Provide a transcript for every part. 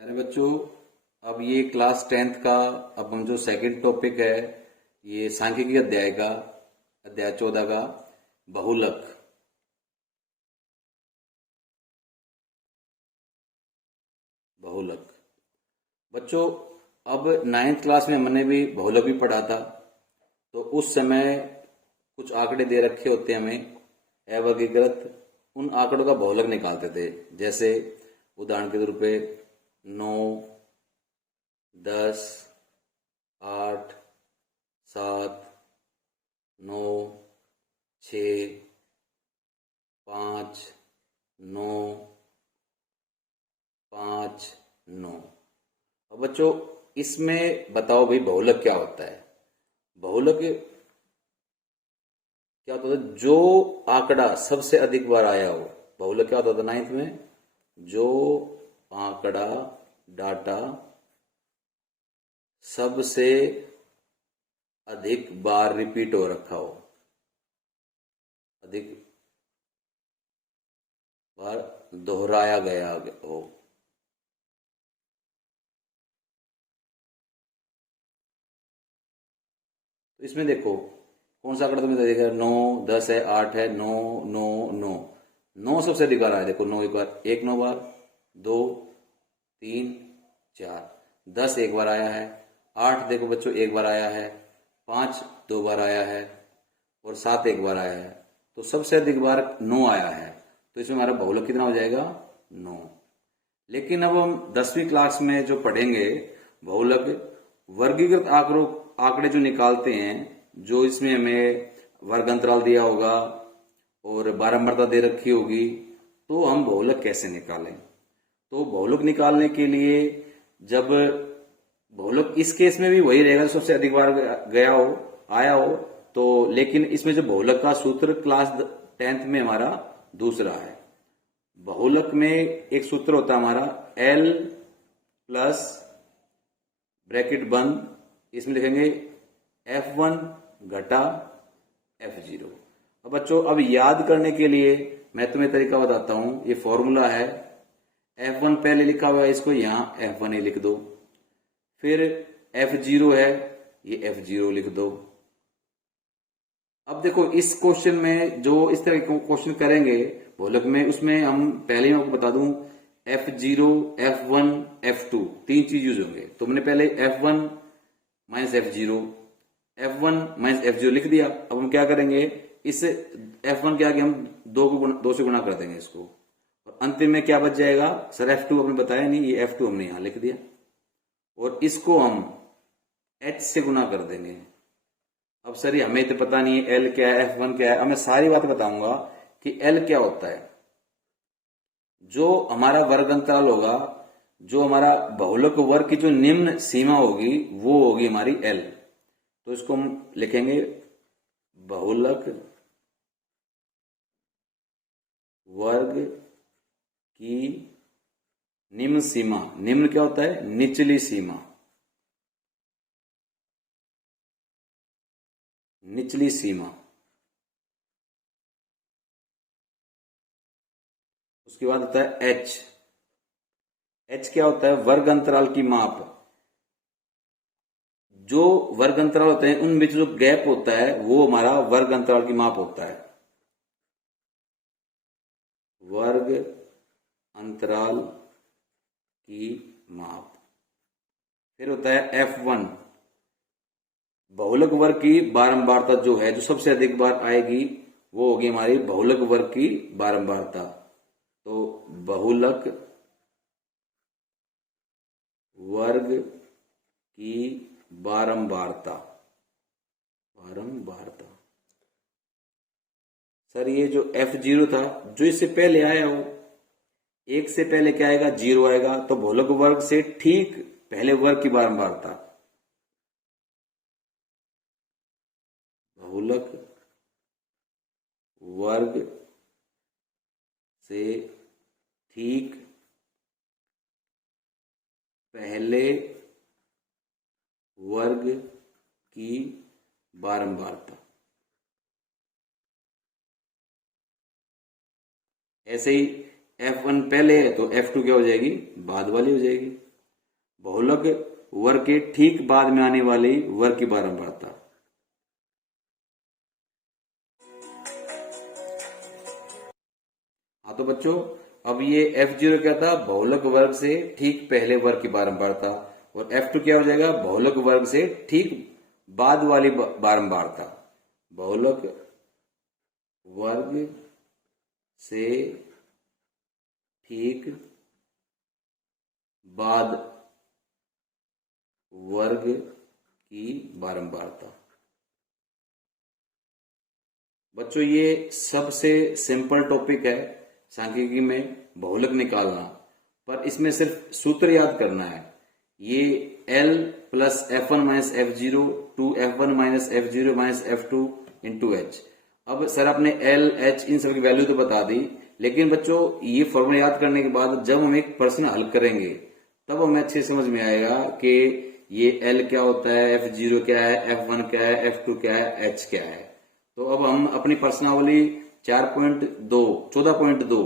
अरे बच्चों, अब ये क्लास 10th का अब हम जो सेकंड टॉपिक है, ये सांख्यिकी अध्याय का अध्याय 14 का बहुलक। बहुलक बच्चों, अब 9th क्लास में हमने भी बहुलक भी पढ़ा था। तो उस समय कुछ आंकड़े दे रखे होते हैं हमें अवर्गीकृत, उन आंकड़ों का बहुलक निकालते थे। जैसे उदाहरण के तौर पे 9, 10, 8, 7, 9, 6, 5, 9, 5, 9। अब बच्चों, इसमें बताओ भाई बहुलक क्या होता है। बहुलक क्या होता था? जो आंकड़ा सबसे अधिक बार आया हो। बहुलक क्या होता था 9th में? जो आंकड़ा डाटा सबसे अधिक बार रिपीट हो रखा हो, अधिक बार दोहराया गया हो। तो इसमें देखो कौन सा आंकड़ा तुम्हें देखा, 9, 10 है, 8 है, 9, 9, 9। 9 सबसे अधिक बार आया। देखो 9 एक बार, 1 9 बार, 2, 3, 4। 10 एक बार आया है। 8 देखो बच्चों एक बार आया है। 5 2 बार आया है। और 7 एक बार आया है। तो सबसे अधिक बार 9 आया है। तो इसमें हमारा बहुलक कितना हो जाएगा? 9। लेकिन अब हम 10वीं क्लास में जो पढ़ेंगे बहुलक, वर्गीकृत आंकड़े जो निकालते हैं, जो इसमें हमें वर्ग अंतराल दिया होगा और बारंबारता दे रखी होगी, तो हम बहुलक कैसे निकालें। तो बहुलक निकालने के लिए जब बहुलक इस केस में भी वही रहेगा, सबसे अधिक बार गया हो, आया हो। तो लेकिन इसमें जो बहुलक का सूत्र क्लास 10th में हमारा दूसरा है। बहुलक में एक सूत्र होता है हमारा L प्लस ब्रैकेट बंद, इसमें लिखेंगे F1 घटा F0। अब बच्चों, अब याद करने के लिए मैं तुम्हें तरीका बताता हूं। ये फॉर्मूला है, F1 पहले लिखा हुआ है, इसको यहां F1 ही लिख दो। फिर F0 है, ये F0 लिख दो। अब देखो इस क्वेश्चन में जो इस तरह के क्वेश्चन करेंगे बहुलक में, उसमें हम पहले ही आपको बता दूं F0, F1, F2 तीन चीज यूज होंगे। तो मैंने पहले F1 minus F0, F1 minus F0 लिख दिया। अब हम क्या करेंगे, इस F1 के आगे हम 2 से गुणा कर देंगे इसको, और अंतिम में क्या बच जाएगा? सर F2 आपने बताया नहीं, ये F2 हमने यहां लिख दिया। और इसको हम H से गुणा कर देंगे। अब सर ये हमें तो पता नहीं है L क्या है, F1 क्या है। अब मैं सारी बात बताऊंगा कि L क्या होता है। जो हमारा वर्ग अंतराल होगा, जो हमारा बहुलक वर्ग की जो निम्न सीमा होगी, वो होगी हमारी L। तो इसको हम लिखेंगे बहुलक वर्ग की निम्न सीमा। निम्न क्या होता है? निचली सीमा। निचली सीमा। उसके बाद होता है H। H क्या होता है? वर्ग अंतराल की माप। जो वर्ग अंतराल होते हैं उनमें जो गैप होता है, वो हमारा वर्ग अंतराल की माप होता है। वर्ग अंतराल की माप। फिर होता है F1, बहुलक वर्ग की बारंबारता जो है, जो सबसे अधिक बार आएगी, वो होगी हमारी बहुलक वर्ग की बारंबारता। तो बहुलक वर्ग की बारंबारता। बारंबारता सर ये जो F0 था, जो इससे पहले आया हो, 1 से पहले क्या आएगा? 0 आएगा। तो बहुलक वर्ग से ठीक पहले वर्ग की बारंबारता। बहुलक वर्ग से ठीक पहले वर्ग की बारंबारता। ऐसे ही F1 पहले है तो F2 क्या हो जाएगी? बाद वाली हो जाएगी। बहुलक वर्ग के ठीक बाद में आने वाली वर्ग की बारंबारता। हाँ तो बच्चों, अब ये F0 क्या था? बहुलक वर्ग से ठीक पहले वर्ग की बारंबारता, और F2 क्या हो जाएगा? बहुलक वर्ग से ठीक बाद वाली बारंबारता। बहुलक वर्ग से ठीक बाद वर्ग की बारंबारता। बच्चों, ये सबसे सिंपल टॉपिक है सांख्यिकी में बहुलक निकालना, पर इसमें सिर्फ सूत्र याद करना है। ये L plus F1 minus F0 to F1 minus F0 minus F2 into H। अब सर आपने L, H इन सब की वैल्यू तो बता दी, लेकिन बच्चों ये फॉर्मूला याद करने के बाद जब हम एक प्रश्न हल करेंगे तब हमें अच्छे समझ में आएगा कि ये L क्या होता है, F0 क्या है, F1 क्या है, F2 क्या है, H क्या है। तो अब हम अपनी प्रश्नावली 4.2 14.2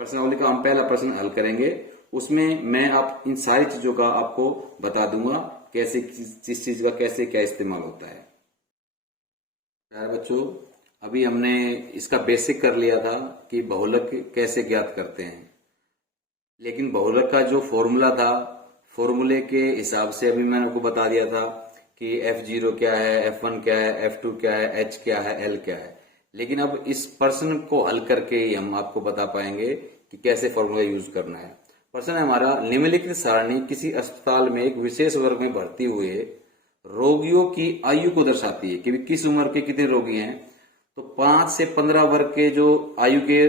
प्रश्नावली का हम पहला प्रश्न हल करेंगे। उसमें मैं आप इन सारी चीजों का आपको बता दूंगा कैसे किस चीज का कैसे क्या इस्तेमाल होता है। प्यारे बच्चों, अभी हमने इसका बेसिक कर लिया था कि बहुलक कैसे ज्ञात करते हैं, लेकिन बहुलक का जो फॉर्मूला था, फॉर्मूले के हिसाब से अभी मैंने आपको बता दिया था कि F0 क्या है, F1 क्या है, F2 क्या है, H क्या है, L क्या है। लेकिन अब इस प्रश्न को हल करके ही हम आपको बता पाएंगे कि कैसे फॉर्मूला यूज करना है। प्रश्न है हमारा, निम्नलिखित सारणी किसी अस्पताल में एक विशेष वर्ग में भर्ती हुए रोगियों की आयु को दर्शाती है कि किस उम्र के कितने रोगी हैं। तो 5 से 15 वर्ग के जो आयु के,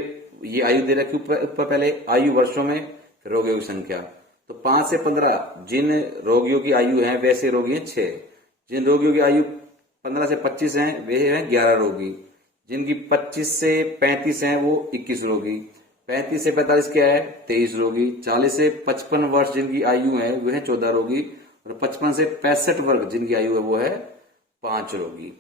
ये आयु दे रखी ऊपर पहले आयु वर्षों में, फिर रोगियों की संख्या। तो 5 से 15 जिन रोगियों की आयु है वैसे रोगी हैं 6। जिन रोगियों की आयु 15 से 25 हैं वे हैं 11 रोगी। जिनकी 25 से 35 हैं वो 21 रोगी। 35 से 45 क्या है? 23 रोगी। 40 से 55 वर्ष जिनकी आयु है वो है 14 रोगी, और 55 से 65 वर्ग जिनकी आयु है वो है 5 रोगी।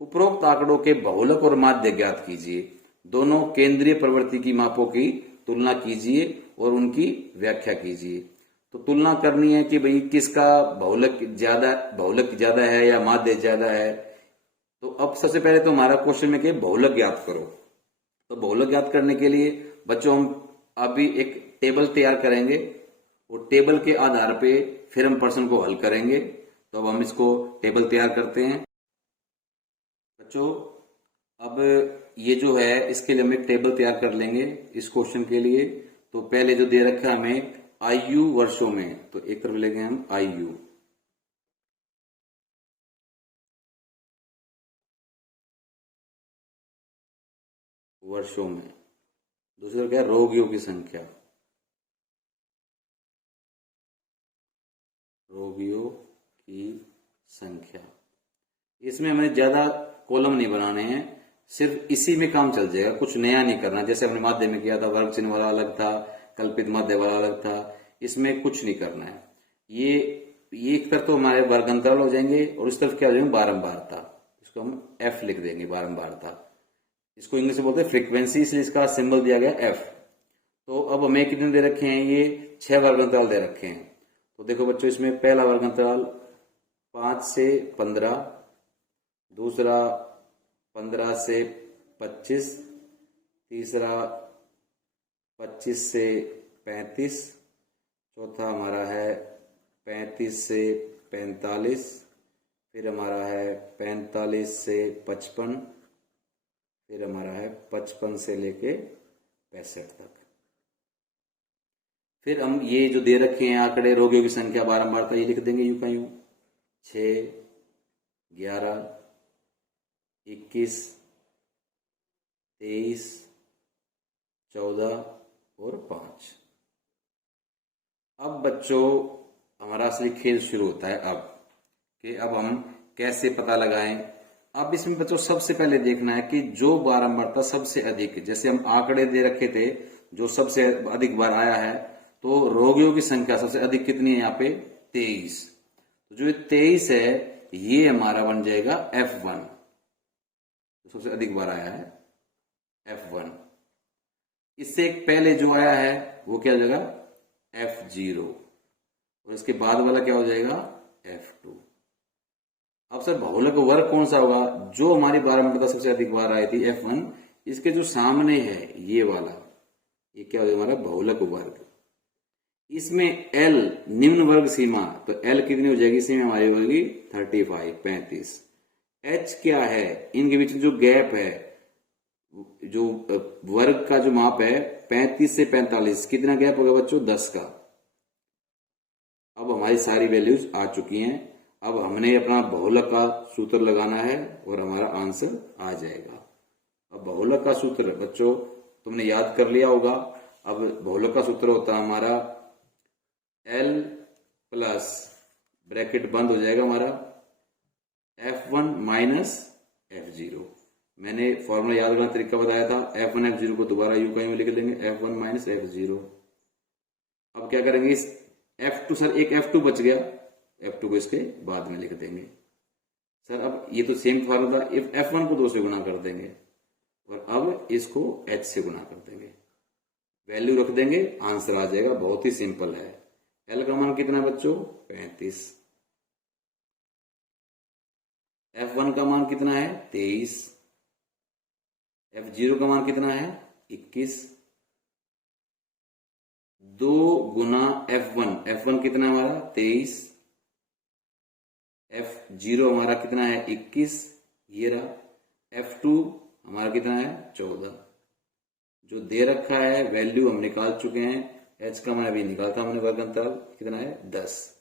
उपरोक्त आंकड़ों के बहुलक और माध्य ज्ञात कीजिए। दोनों केंद्रीय प्रवृत्ति की मापों की तुलना कीजिए और उनकी व्याख्या कीजिए। तो तुलना करनी है कि भाई किसका बहुलक ज्यादा है या माध्य ज्यादा है। तो अब सबसे पहले तो हमारा क्वेश्चन में कि बहुलक ज्ञात करो। तो बहुलक ज्ञात करने के लिए बच्चों हम अभी एक टेबल तैयार करेंगे, और टेबल के आधार पे फिर हम प्रश्न को हल करेंगे। तो अब हम इसको टेबल तैयार करते हैं। बच्चों, अब ये जो है इसके लिए हम एक टेबल तैयार कर लेंगे इस क्वेश्चन के लिए। तो पहले जो दे रखा है हमें आयु वर्षों में, तो एक तरफ लेंगे हम आयु, वर्षों में। दूसरा क्या? रोगियों की संख्या, रोगियों की संख्या। इसमें हमें ज्यादा कॉलम नहीं बनाने हैं, सिर्फ इसी में काम चल जाएगा, कुछ नया नहीं करना। जैसे हमने माध्य में किया था, वर्ग चिन्ह वाला अलग था, कल्पित माध्य वाला अलग था, इसमें कुछ नहीं करना है। ये एक तरफ तो हमारे वर्ग अंतराल हो जाएंगे और इस तरफ क्या हो जाएंगे? बारंबारता। इसको हम F लिख देंगे, बारंबारता। इसको इंग्लिश में बोलते हैं फ्रीक्वेंसी, इसलिए इसका सिंबल दिया गया F। तो अब हमें कितने दे रखे हैं? ये 6 वर्ग अंतराल दे रखे हैं। तो देखो बच्चों, इसमें पहला वर्ग अंतराल 5 से 15, दूसरा 15 से 25, तीसरा 25 से 35, चौथा हमारा है 35 से 45, फिर हमारा है 45 से 55, फिर हमारा है 55 से लेके 65 तक। फिर हम ये जो दे रखे हैं आंकड़े, रोगियों की संख्या, बारंबारता, ये लिख देंगे यूं का यूं। 6, 11, 21, 23, 14 और 5। अब बच्चों हमारा असली खेल शुरू होता है अब, कि अब हम कैसे पता लगाएं। अब इसमें बच्चों सबसे पहले देखना है कि जो बारंबारता सबसे अधिक, जैसे हम आंकड़े दे रखे थे, जो सबसे अधिक बार आया है, तो रोगियों की संख्या सबसे अधिक कितनी है? यहाँ पे 23। तो जो 23 है ये हमारा बन जाएगा F1, सबसे अधिक बार आया है F1। इससे एक पहले जो आया है वो क्या हो जाएगा? F0। और इसके बाद वाला क्या हो जाएगा F2। अब सर बहुलक वर्ग कौन सा होगा? जो हमारी बारहमीटर का सबसे अधिक बार आई थी F1, इसके जो सामने है ये वाला, ये क्या हो जाएगा हमारा बहुलक वर्ग। इसमें L निम्न वर्ग सीमा, तो L कितनी हो जाएगी इसमें हमारी होगी 35। H क्या है? इनके बीच में जो गैप है, जो वर्ग का जो माप है 35 से 45, कितना गैप होगा बच्चों? 10 का। अब हमारी सारी वैल्यूज आ चुकी हैं। अब हमने अपना बहुलक का सूत्र लगाना है और हमारा आंसर आ जाएगा। अब बहुलक का सूत्र बच्चों तुमने याद कर लिया होगा। अब बहुलक का सूत्र होता है हमारा L प्लस ब्रैकेट बंद हो जाएगा हमारा F1 माइनस F0। मैंने फॉर्मूला याद करना तरीका बताया था। F1 F0 को दोबारा यू कहीं में लिख लेंगे, F1 माइनस F0। अब क्या करेंगे, इस F2 सर एक F2 बच गया, F2 को इसके बाद में लिख देंगे। सर अब ये तो सेम फॉर्मूला था, इफ F1 को 2 से गुना कर देंगे और अब इसको H से गुना कर देंगे, वैल्यू रख देंगे, आंसर आ जाएगा। बहुत ही सिंपल है। L का मान कितना है बच्चों? 35। F1 का मान कितना है? 23। F0 का मान कितना है? 21। 2 गुना F1 कितना है हमारा? 23। F0 हमारा कितना है? 21, ये रहा। F2 हमारा कितना है? 14। जो दे रखा है वैल्यू हम निकाल चुके हैं। H का मान अभी निकाला था हमने, वर्ग अंतराल कितना है? 10।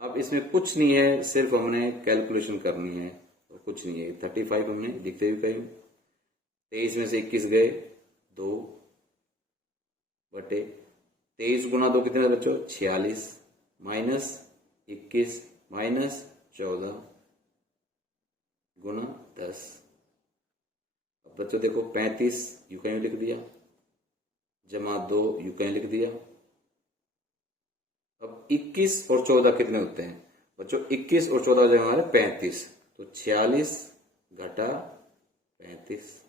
अब इसमें कुछ नहीं है, सिर्फ हमने कैलकुलेशन करनी है और कुछ नहीं है। 35 हमने लिखते हुए कहीं 23 में से 21 गए 2 बटे 23 गुना 2 कितने बच्चों? 46 माइनस 21 माइनस 14 गुना 10। अब बच्चों देखो 35 यू कहीं लिख दिया, जमा 2 यू कहीं लिख दिया। अब 21 और 14 कितने होते हैं बच्चों? 21 और 14 हो जाएगा हमारे 35, तो 46 घटा 35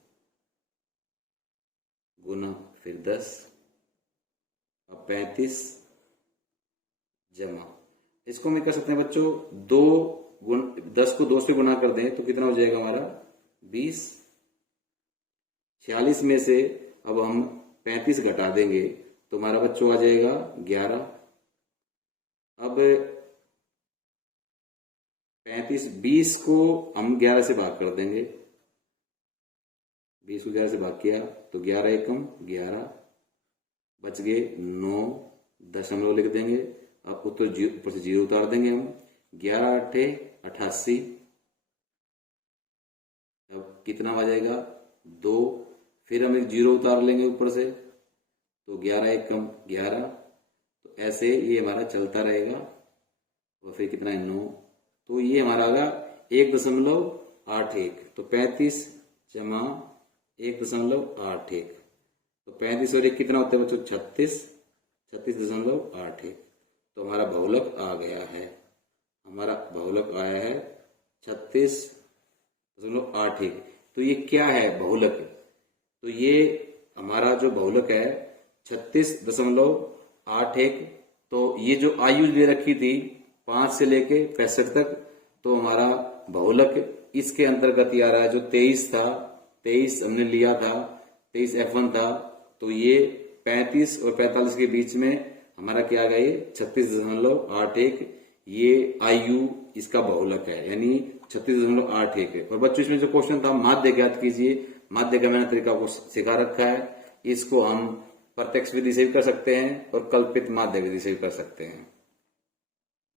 गुना फिर 10। अब 35 जमा, इसको हम कर सकते हैं बच्चों 10 को 2 से गुना कर दें तो कितना हो जाएगा हमारा? 20। 46 में से अब हम 35 घटा देंगे तो हमारा बच्चों आ जाएगा 11। अब 20 को हम 11 से भाग कर देंगे, 20 को 11 से भाग किया तो 11 एकम 11, बच गए 9 दशमलव लिख देंगे। अब ऊपर से 0 उतार देंगे हम, 11 8 88। अब कितना आ जाएगा? 2, फिर हम एक 0 उतार लेंगे ऊपर से तो 11 एकम 11। तो ऐसे ये हमारा चलता रहेगा और फिर कितना है? 9। तो ये हमारा आगा 1.81। तो 35 जमा 1.81, तो 35 और 1 कितना होता है बच्चों? 36.81। तो हमारा बहुलक आ गया है, हमारा बहुलक आया है 36.81। तो ये क्या है बहुलक? तो ये हमारा जो बहुलक है 36.81। तो ये जो आयु दे रखी थी 5 से लेके 65 तक, तो हमारा बहुलक इसके अंतर्गत ही आ रहा है। जो 23 था, 23 हमने लिया था, 23 F1 था, तो ये 35 और 45 के बीच में हमारा क्या आ गया? ये 36.81। ये आयु इसका बहुलक है, यानी 36.81 है। और बच्चों इसमें जो क्वेश्चन था माध्य ज्ञात कीजिए, माध्य का मैंने तरीका को सिखा रखा है। इसको हम प्रत्यक्ष विधि से भी कर सकते हैं और कल्पित माध्य विधि से भी कर सकते हैं।